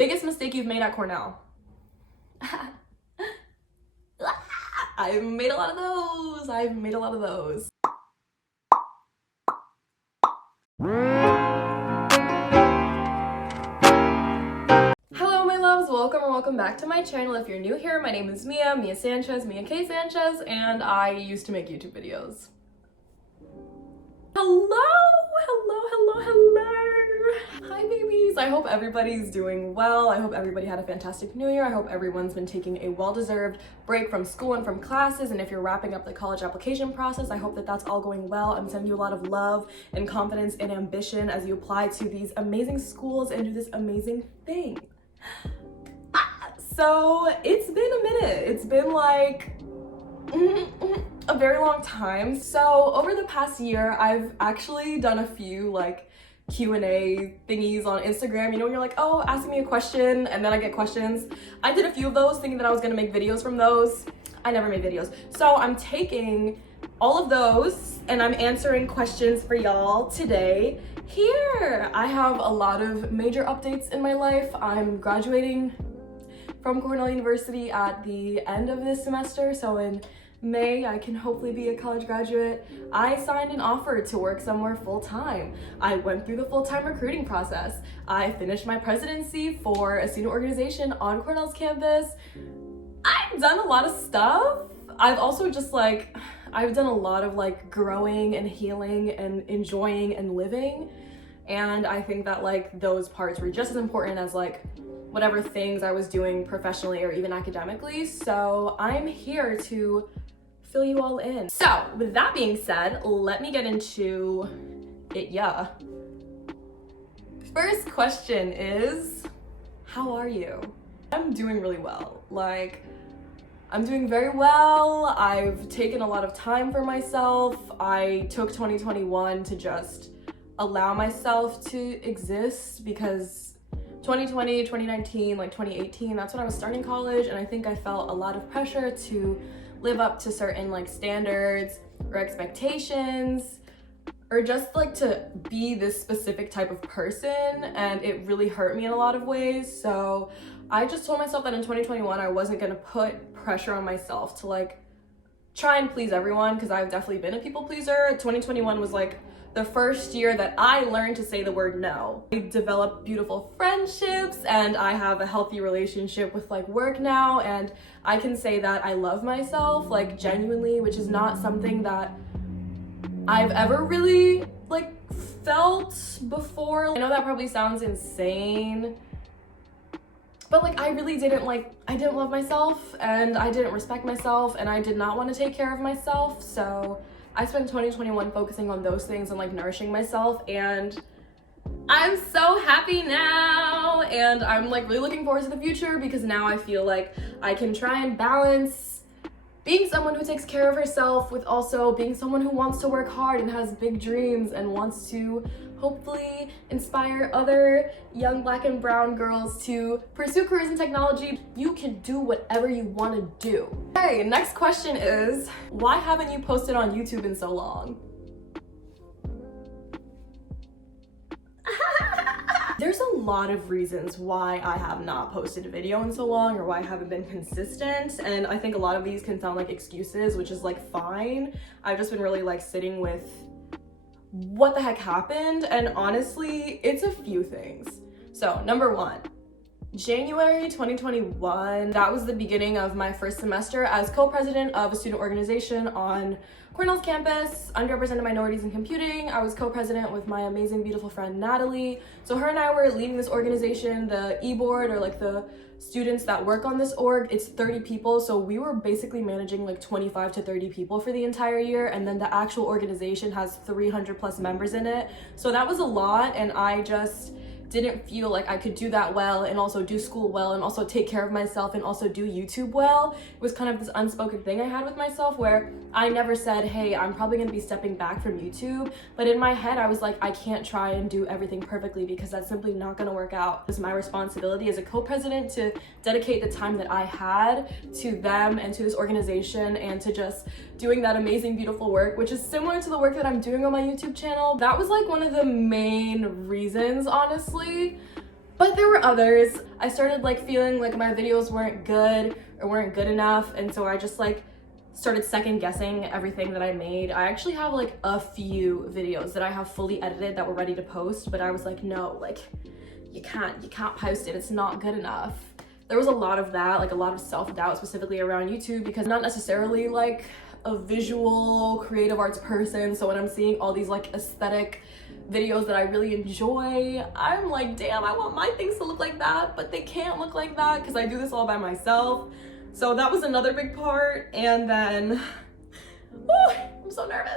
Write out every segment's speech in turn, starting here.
Biggest mistake you've made at Cornell? I've made a lot of those. Hello my loves, welcome or welcome back to my channel. If you're new here, my name is Mia Sanchez, Mia K Sanchez, and I used to make YouTube videos. Hello. Hi babies, I hope everybody's doing well. I hope everybody had a fantastic new year. I hope everyone's been taking a well-deserved break from school and from classes, and if you're wrapping up the college application process, I hope that that's all going well. I'm sending you a lot of love and confidence and ambition as you apply to these amazing schools and do this amazing thing. So it's been a minute. It's been like a very long time. So over the past year, I've actually done a few like Q&A thingies on Instagram. You know when you're like, oh, ask me a question, and then I get questions. I did a few of those thinking that I was gonna make videos from those. I never made videos. So I'm taking all of those and I'm answering questions for y'all today. Here, I have a lot of major updates in my life. I'm graduating from Cornell University at the end of this semester, so in May, I can hopefully be a college graduate. I signed an offer to work somewhere full-time. I went through the full-time recruiting process. I finished my presidency for a student organization on Cornell's campus. I've done a lot of stuff. I've also just I've done a lot of growing and healing and enjoying and living. And I think that those parts were just as important as whatever things I was doing professionally or even academically. So I'm here to fill you all in. So with that being said, let me get into it. First question is, how are you? I'm doing really well. I'm doing very well. I've taken a lot of time for myself. I took 2021 to just allow myself to exist, because 2020, 2019, 2018, that's when I was starting college, and I think I felt a lot of pressure to live up to certain standards or expectations, or just to be this specific type of person, and it really hurt me in a lot of ways. So I just told myself that in 2021 I wasn't gonna put pressure on myself to try and please everyone, because I've definitely been a people pleaser. 2021 was the first year that I learned to say the word no. I developed beautiful friendships, and I have a healthy relationship with work now, and I can say that I love myself genuinely, which is not something that I've ever really felt before. I know that probably sounds insane, but I really didn't I didn't love myself, and I didn't respect myself, and I did not want to take care of myself. So I spent 2021 focusing on those things and nourishing myself, and I'm so happy now, and I'm really looking forward to the future, because now I feel like I can try and balance being someone who takes care of herself with also being someone who wants to work hard and has big dreams and wants to hopefully inspire other young Black and brown girls to pursue careers in technology. You can do whatever you want to do. Okay, next question is, why haven't you posted on YouTube in so long? There's a lot of reasons why I have not posted a video in so long, or why I haven't been consistent, and I think a lot of these can sound like excuses, which is fine. I've just been really sitting with what the heck happened, and honestly, it's a few things. So number one, January 2021, that was the beginning of my first semester as co-president of a student organization on Cornell's campus, underrepresented minorities in computing. I was co-president with my amazing, beautiful friend, Natalie. So her and I were leading this organization. The e-board, or the students that work on this org, it's 30 people. So we were basically managing 25 to 30 people for the entire year. And then the actual organization has 300 plus members in it. So that was a lot. And I just didn't feel like I could do that well, and also do school well, and also take care of myself, and also do YouTube well. It was kind of this unspoken thing I had with myself, where I never said, hey, I'm probably gonna be stepping back from YouTube, but in my head I was I can't try and do everything perfectly, because that's simply not gonna work out. It's my responsibility as a co-president to dedicate the time that I had to them and to this organization, and to just doing that amazing, beautiful work, which is similar to the work that I'm doing on my YouTube channel. That was one of the main reasons, honestly. But there were others. I started like feeling like my videos weren't good or weren't good enough, and so I just like started second guessing everything that I made. I actually have like a few videos that I have fully edited that were ready to post, but I was like, no, like you can't post it, it's not good enough. There was a lot of that, like a lot of self-doubt specifically around YouTube, because I'm not necessarily like a visual creative arts person, so when I'm seeing all these like aesthetic videos that I really enjoy, I'm like, damn, I want my things to look like that, but they can't look like that because I do this all by myself. So that was another big part. And then, I'm so nervous.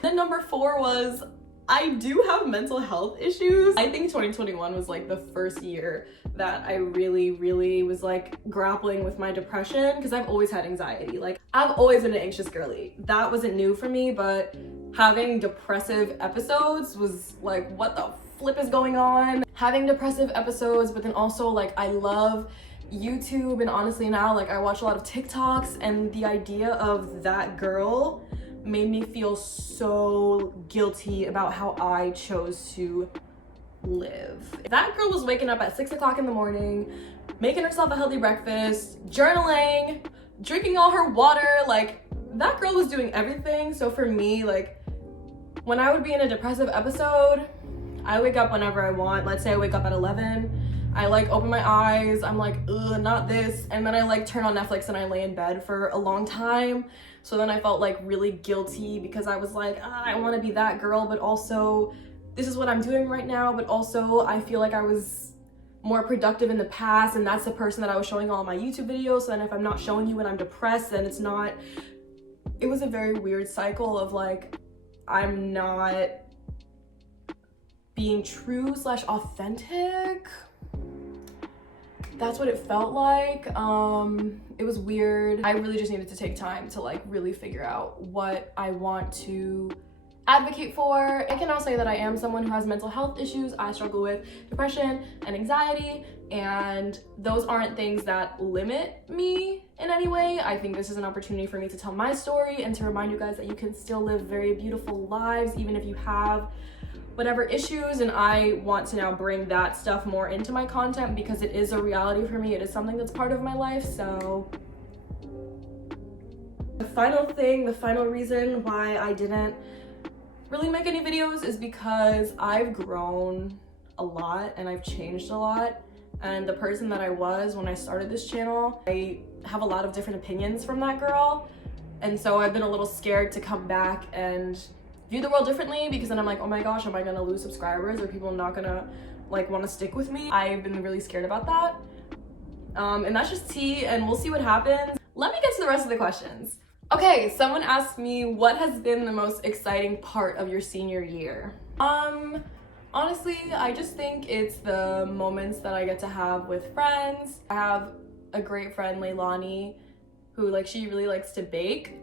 Then number 4 was, I do have mental health issues. I think 2021 was like the first year that I really was like grappling with my depression, because I've always had anxiety. Like I've always been an anxious girly. That wasn't new for me, but having depressive episodes was like, what the flip is going on? Having depressive episodes, but then also like I love YouTube, and honestly now like I watch a lot of TikToks, and the idea of that girl made me feel so guilty about how I chose to live. That girl was waking up at 6 o'clock in the morning, making herself a healthy breakfast, journaling, drinking all her water. Like that girl was doing everything. So for me, like when I would be in a depressive episode, I wake up whenever I want. Let's say I wake up at 11. I like open my eyes, I'm like, ugh, not this. And then I like turn on Netflix and I lay in bed for a long time. So then I felt like really guilty because I was like, I want to be that girl, but also this is what I'm doing right now. But also I feel like I was more productive in the past, and that's the person that I was showing all my YouTube videos. So then if I'm not showing you when I'm depressed, then it's not. It was a very weird cycle of like, I'm not being true / authentic. That's what it felt like. It was weird. I really just needed to take time to like really figure out what I want to advocate for. I can now say that I am someone who has mental health issues. I struggle with depression and anxiety, and those aren't things that limit me in any way. I think this is an opportunity for me to tell my story and to remind you guys that you can still live very beautiful lives even if you have whatever issues, and I want to now bring that stuff more into my content because it is a reality for me. It is something that's part of my life. So the final reason why I didn't really make any videos is because I've grown a lot and I've changed a lot. And the person that I was when I started this channel, I have a lot of different opinions from that girl. And so I've been a little scared to come back and view the world differently, because then I'm like, oh my gosh, am I gonna lose subscribers? Are people not gonna like want to stick with me? I've been really scared about that. And that's just tea, and we'll see what happens. Let me get to the rest of the questions. Okay, someone asked me, what has been the most exciting part of your senior year? Honestly, I just think it's the moments that I get to have with friends. I have a great friend, Leilani, who like she really likes to bake.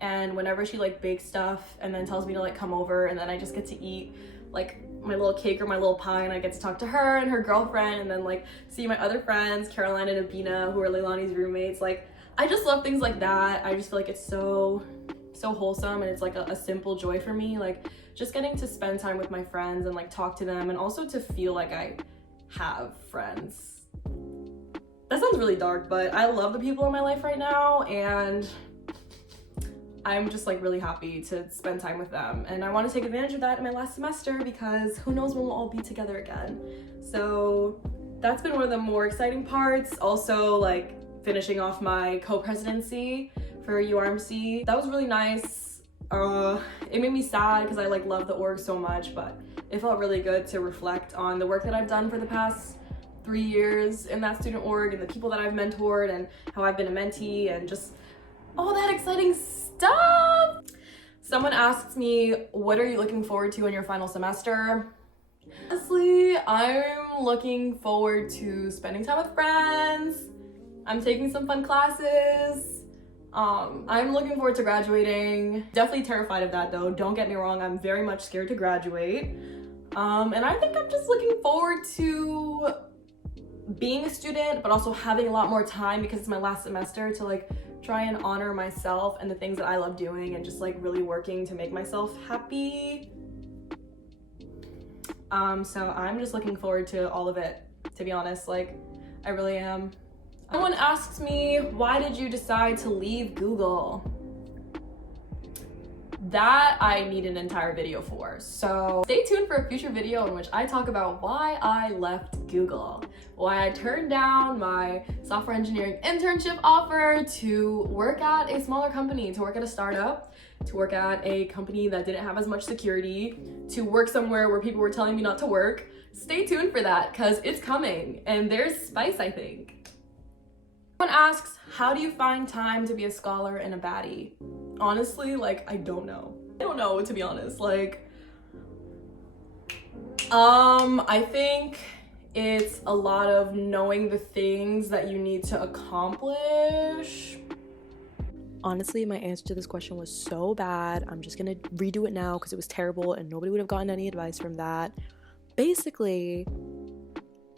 And whenever she like bakes stuff and then tells me to like come over, and then I just get to eat like my little cake or my little pie, and I get to talk to her and her girlfriend, and then like see my other friends, Caroline and Abina, who are Leilani's roommates. Like I just love things like that. I just feel like it's so wholesome, and it's like a simple joy for me. Like just getting to spend time with my friends and like talk to them, and also to feel like I have friends. That sounds really dark, but I love the people in my life right now, and I'm just like really happy to spend time with them, and I want to take advantage of that in my last semester because who knows when we'll all be together again. So that's been one of the more exciting parts. Also like finishing off my co-presidency for URMC. That was really nice. It made me sad because I like love the org so much, but it felt really good to reflect on the work that I've done for the past 3 years in that student org, and the people that I've mentored, and how I've been a mentee, and just all that exciting stuff. Someone asked me, what are you looking forward to in your final semester? Honestly, I'm looking forward to spending time with friends. I'm taking some fun classes. I'm looking forward to graduating. Definitely terrified of that though. Don't get me wrong, I'm very much scared to graduate. And I think I'm just looking forward to being a student, but also having a lot more time because it's my last semester to like try and honor myself and the things that I love doing, and just like really working to make myself happy. So I'm just looking forward to all of it, to be honest. Like, I really am. Someone asks me, why did you decide to leave Google? That I need an entire video for. So stay tuned for a future video in which I talk about why I left Google, why I turned down my software engineering internship offer to work at a smaller company, to work at a startup, to work at a company that didn't have as much security, to work somewhere where people were telling me not to work. Stay tuned for that, because it's coming and there's spice, I think. Someone asks, how do you find time to be a scholar and a baddie? Honestly, like, I don't know. I don't know, to be honest. Like, I think it's a lot of knowing the things that you need to accomplish. Honestly, my answer to this question was so bad. I'm just gonna redo it now because it was terrible and nobody would have gotten any advice from that. Basically,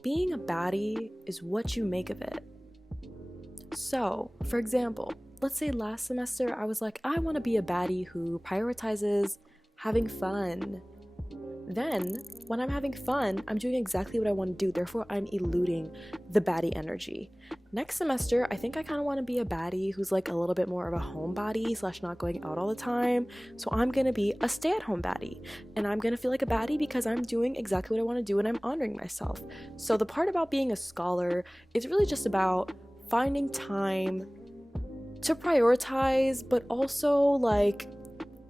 being a baddie is what you make of it. So, for example, let's say last semester I was like, I want to be a baddie who prioritizes having fun. Then, when I'm having fun, I'm doing exactly what I want to do, therefore I'm eluding the baddie energy. Next semester, I think I kind of want to be a baddie who's like a little bit more of a homebody / not going out all the time. So I'm going to be a stay-at-home baddie. And I'm going to feel like a baddie because I'm doing exactly what I want to do and I'm honoring myself. So the part about being a scholar is really just about finding time to prioritize, but also like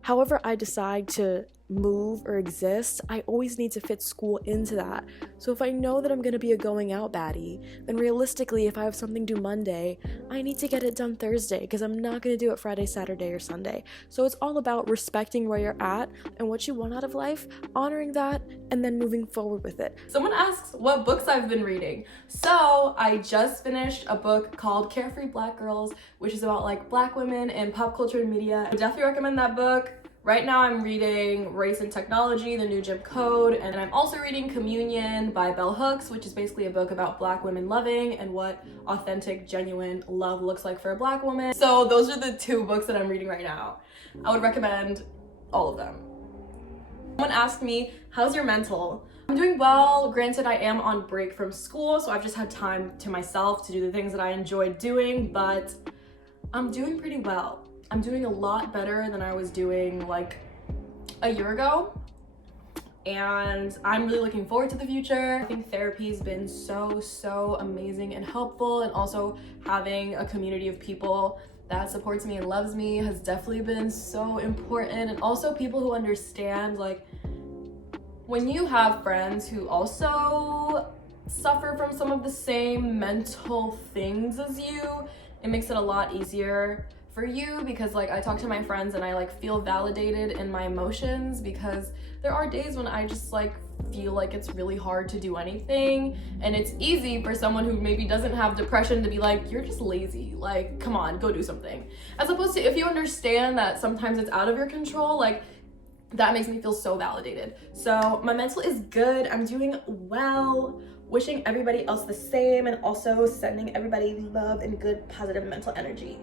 however I decide to move or exist, I always need to fit school into that. So if I know that I'm going to be a going out baddie, then realistically, if I have something due Monday, I need to get it done Thursday because I'm not going to do it Friday, Saturday, or Sunday. So it's all about respecting where you're at and what you want out of life, honoring that, and then moving forward with it. Someone asks what books I've been reading. So I just finished a book called Carefree Black Girls, which is about like Black women and pop culture and media. I definitely recommend that book. Right now I'm reading Race and Technology, the New Jim Code, and I'm also reading Communion by Bell Hooks, which is basically a book about Black women loving and what authentic, genuine love looks like for a Black woman. So those are the two books that I'm reading right now. I would recommend all of them. Someone asked me, how's your mental? I'm doing well. Granted, I am on break from school, so I've just had time to myself to do the things that I enjoy doing, but I'm doing pretty well. I'm doing a lot better than I was doing like a year ago, and I'm really looking forward to the future. I think therapy's been so amazing and helpful, and also having a community of people that supports me and loves me has definitely been so important. And also people who understand, like, when you have friends who also suffer from some of the same mental things as you, it makes it a lot easier for you, because like I talk to my friends and I like feel validated in my emotions, because there are days when I just like feel like it's really hard to do anything, and it's easy for someone who maybe doesn't have depression to be like, you're just lazy, like come on, go do something, as opposed to if you understand that sometimes it's out of your control, like that makes me feel so validated. So my mental is good, I'm doing well, wishing everybody else the same, and also sending everybody love and good positive mental energy.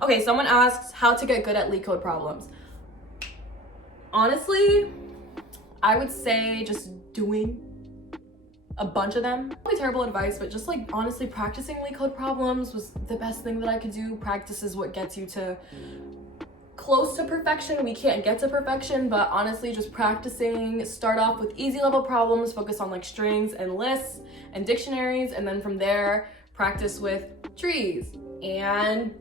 Okay, someone asks how to get good at LeetCode problems. Honestly, I would say just doing a bunch of them. Probably terrible advice, but just like honestly practicing LeetCode problems was the best thing that I could do. Practice is what gets you to close to perfection. We can't get to perfection, but honestly just practicing. Start off with easy level problems, focus on like strings and lists and dictionaries, and then from there practice with trees and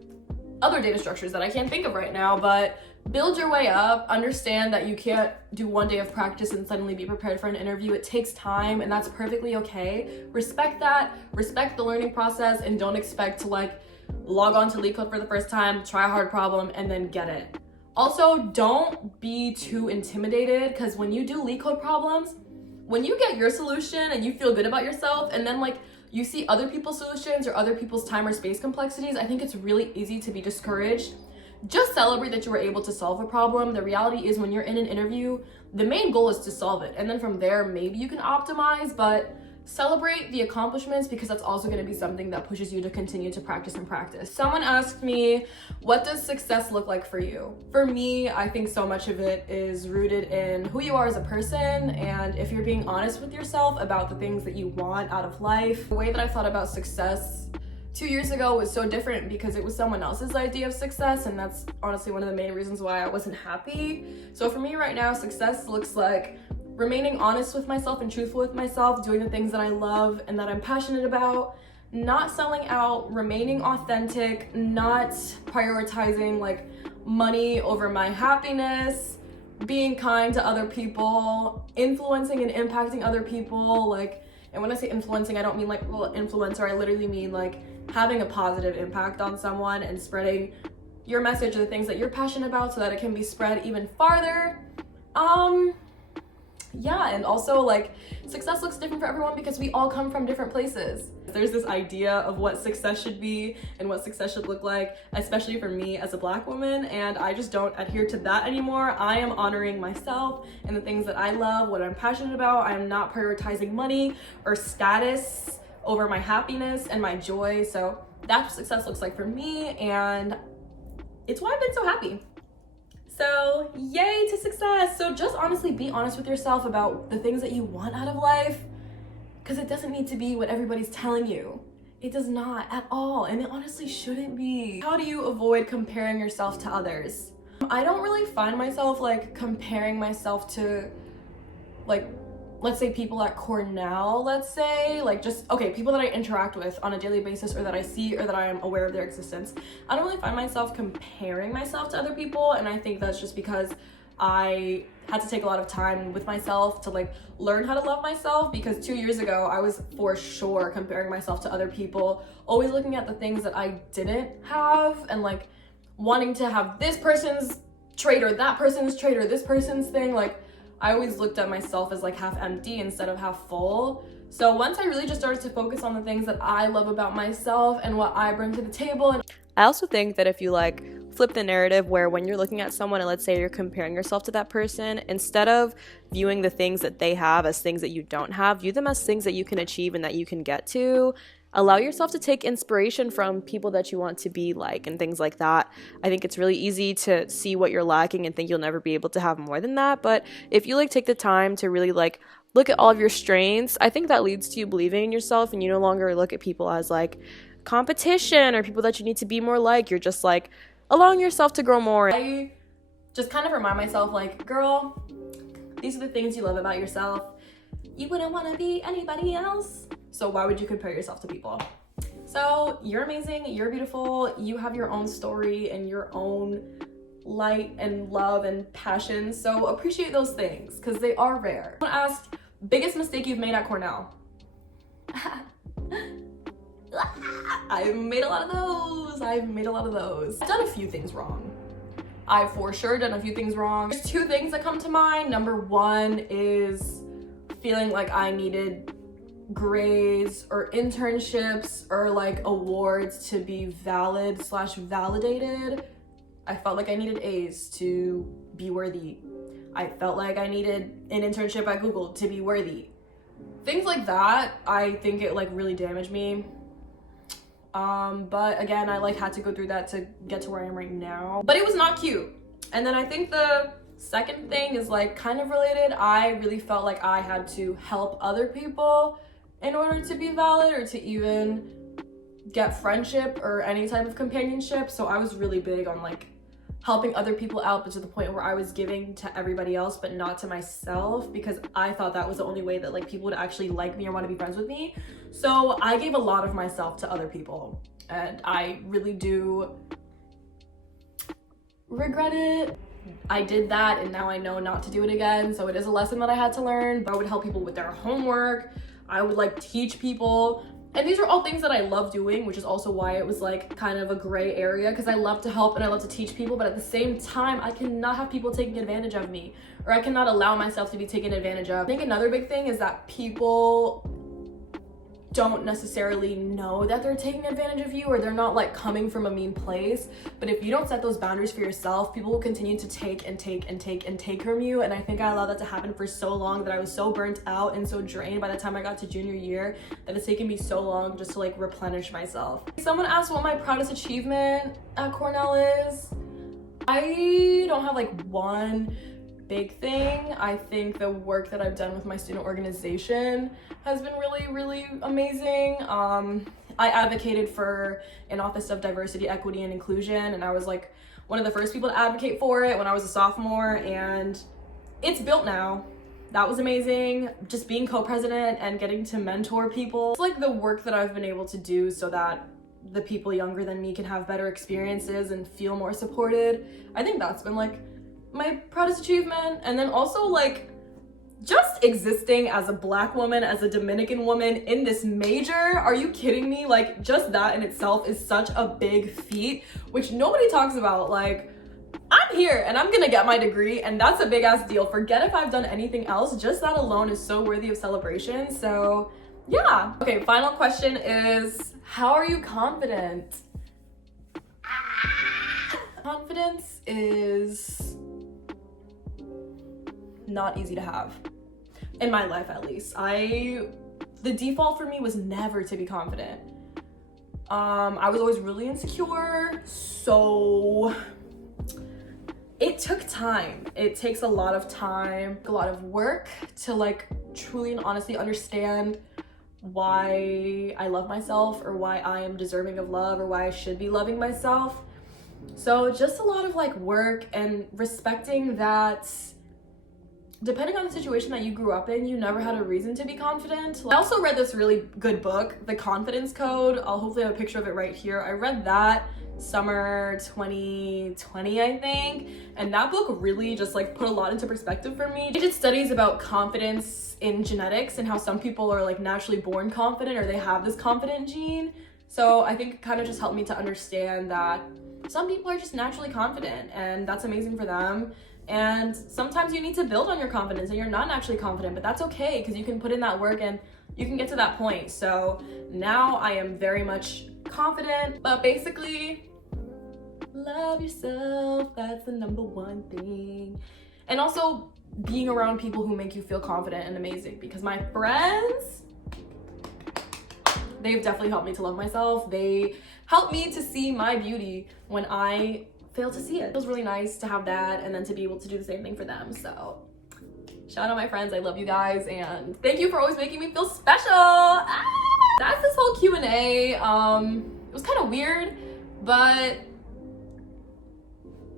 other data structures that I can't think of right now, but build your way up. Understand that you can't do one day of practice and suddenly be prepared for an interview. It takes time, and that's perfectly okay. Respect that, respect the learning process, and don't expect to like log on to LeetCode for the first time, try a hard problem, and then get it. Also, don't be too intimidated, because when you do LeetCode problems, when you get your solution and you feel good about yourself, and then like you see other people's solutions or other people's time or space complexities, I think it's really easy to be discouraged. Just celebrate that you were able to solve a problem. The reality is when you're in an interview, the main goal is to solve it. And then from there, maybe you can optimize, but celebrate the accomplishments, because that's also going to be something that pushes you to continue to practice and practice. Someone asked me, what does success look like for you? For me, I think so much of it is rooted in who you are as a person, and if you're being honest with yourself about the things that you want out of life. The way that I thought about success 2 years ago was so different because it was someone else's idea of success, and that's honestly one of the main reasons why I wasn't happy. So for me right now, success looks like remaining honest with myself and truthful with myself, doing the things that I love and that I'm passionate about, not selling out, remaining authentic, not prioritizing like money over my happiness, being kind to other people, influencing and impacting other people. Like, and when I say influencing, I don't mean like little influencer, I literally mean like having a positive impact on someone and spreading your message of the things that you're passionate about so that it can be spread even farther. Yeah, and also like success looks different for everyone because we all come from different places. There's this idea of what success should be and what success should look like, especially for me as a Black woman, and I just don't adhere to that anymore. I am honoring myself and the things that I love, what I'm passionate about. I am not prioritizing money or status over my happiness and my joy. So that's what success looks like for me, and it's why I've been so happy. So yay to success. So just honestly be honest with yourself about the things that you want out of life, because it doesn't need to be what everybody's telling you. It does not at all, and it honestly shouldn't be. How do you avoid comparing yourself to others? I don't really find myself like comparing myself to like, let's say people at Cornell, let's say, like just, okay, people that I interact with on a daily basis or that I see or that I am aware of their existence. I don't really find myself comparing myself to other people, and I think that's just because I had to take a lot of time with myself to like learn how to love myself, because 2 years ago I was for sure comparing myself to other people, always looking at the things that I didn't have and like wanting to have this person's trait or that person's trait or this person's thing. Like I always looked at myself as like half empty instead of half full. So once I really just started to focus on the things that I love about myself and what I bring to the table. And I also think that if you like flip the narrative where when you're looking at someone and let's say you're comparing yourself to that person, instead of viewing the things that they have as things that you don't have, view them as things that you can achieve and that you can get to. Allow yourself to take inspiration from people that you want to be like and things like that. I think it's really easy to see what you're lacking and think you'll never be able to have more than that. But if you like take the time to really like look at all of your strengths, I think that leads to you believing in yourself, and you no longer look at people as like competition or people that you need to be more like. You're just like allowing yourself to grow more. I just kind of remind myself like, girl, these are the things you love about yourself. You wouldn't want to be anybody else, so why would you compare yourself to people? So you're amazing, you're beautiful, you have your own story and your own light and love and passion, so appreciate those things because they are rare. I want to ask, biggest mistake you've made at Cornell? I've made a lot of those. I've done a few things wrong. I've for sure done a few things wrong. There's two things that come to mind. Number one is feeling like I needed grades or internships or like awards to be valid/validated. I felt like I needed A's to be worthy. I felt like I needed an internship at Google to be worthy. Things like that, I think it like really damaged me. But again, I like had to go through that to get to where I am right now. But it was not cute. And then I think the second thing is like kind of related. I really felt like I had to help other people in order to be valid or to even get friendship or any type of companionship. So I was really big on like helping other people out, but to the point where I was giving to everybody else but not to myself, because I thought that was the only way that like people would actually like me or want to be friends with me. So I gave a lot of myself to other people, and I really do regret it. I did that and now I know not to do it again, so it is a lesson that I had to learn. I would help people with their homework, I would like teach people, and these are all things that I love doing, which is also why it was like kind of a gray area, because I love to help and I love to teach people, but at the same time I cannot have people taking advantage of me, or I cannot allow myself to be taken advantage of. I think another big thing is that people don't necessarily know that they're taking advantage of you, or they're not like coming from a mean place. But if you don't set those boundaries for yourself, people will continue to take and take and take and take from you. And I think I allowed that to happen for so long that I was so burnt out and so drained by the time I got to junior year that it's taken me so long just to like replenish myself. Someone asked what my proudest achievement at Cornell is. I don't have like one big thing. I think the work that I've done with my student organization has been really amazing. I advocated for an Office of Diversity, Equity, and Inclusion, and I was like one of the first people to advocate for it when I was a sophomore, and it's built now. That was amazing. Just being co-president and getting to mentor people. It's like the work that I've been able to do so that the people younger than me can have better experiences and feel more supported. I think that's been like my proudest achievement. And then also like just existing as a Black woman, as a Dominican woman in this major. Are you kidding me? Like just that in itself is such a big feat, which nobody talks about. Like I'm here and I'm gonna get my degree, and that's a big ass deal. Forget if I've done anything else, just that alone is so worthy of celebration. So yeah. Okay, final question is, how are you confident? Confidence is not easy to have. In my life, at least. The default for me was never to be confident. I was always really insecure, so it took time. It takes a lot of time, a lot of work to like truly and honestly understand why I love myself, or why I am deserving of love, or why I should be loving myself. So just a lot of like work and respecting that depending on the situation that you grew up in, you never had a reason to be confident. I also read this really good book, The Confidence Code. I'll hopefully have a picture of it right here. I read that summer 2020, I think, and that book really just like put a lot into perspective for me. They did studies about confidence in genetics and how some people are like naturally born confident, or they have this confident gene. So I think it kind of just helped me to understand that some people are just naturally confident, and that's amazing for them. And sometimes you need to build on your confidence and you're not naturally confident, but that's okay, because you can put in that work and you can get to that point. So now I am very much confident, but basically love yourself. That's the number one thing. And also being around people who make you feel confident and amazing, because my friends, they've definitely helped me to love myself. They helped me to see my beauty when I fail to see it. It was really nice to have that, and then to be able to do the same thing for them. So shout out my friends, I love you guys, and thank you for always making me feel special. That's this whole Q&A. It was kind of weird, but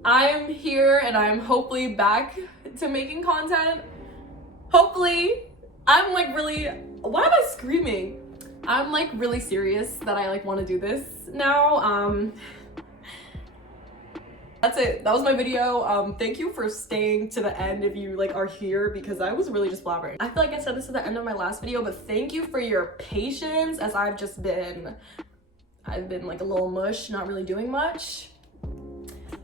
I'm here and I'm hopefully back to making content. Hopefully. I'm like really, why am I screaming? I'm like really serious that I like want to do this now. That's it. That was my video. Thank you for staying to the end if you like are here, because I was really just blabbering. I feel like I said this at the end of my last video, but thank you for your patience, as I've been like a little mush, not really doing much.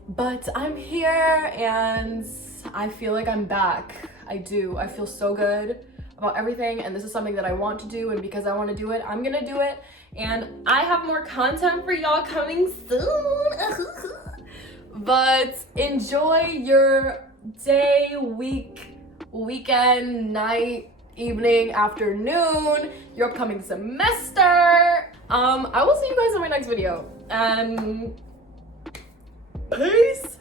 But I'm here and I feel like I'm back. I do. I feel so good about everything, and this is something that I want to do, and because I want to do it, I'm gonna do it. And I have more content for y'all coming soon. But enjoy your day, week, weekend, night, evening, afternoon, your upcoming semester. I will see you guys in my next video, and peace.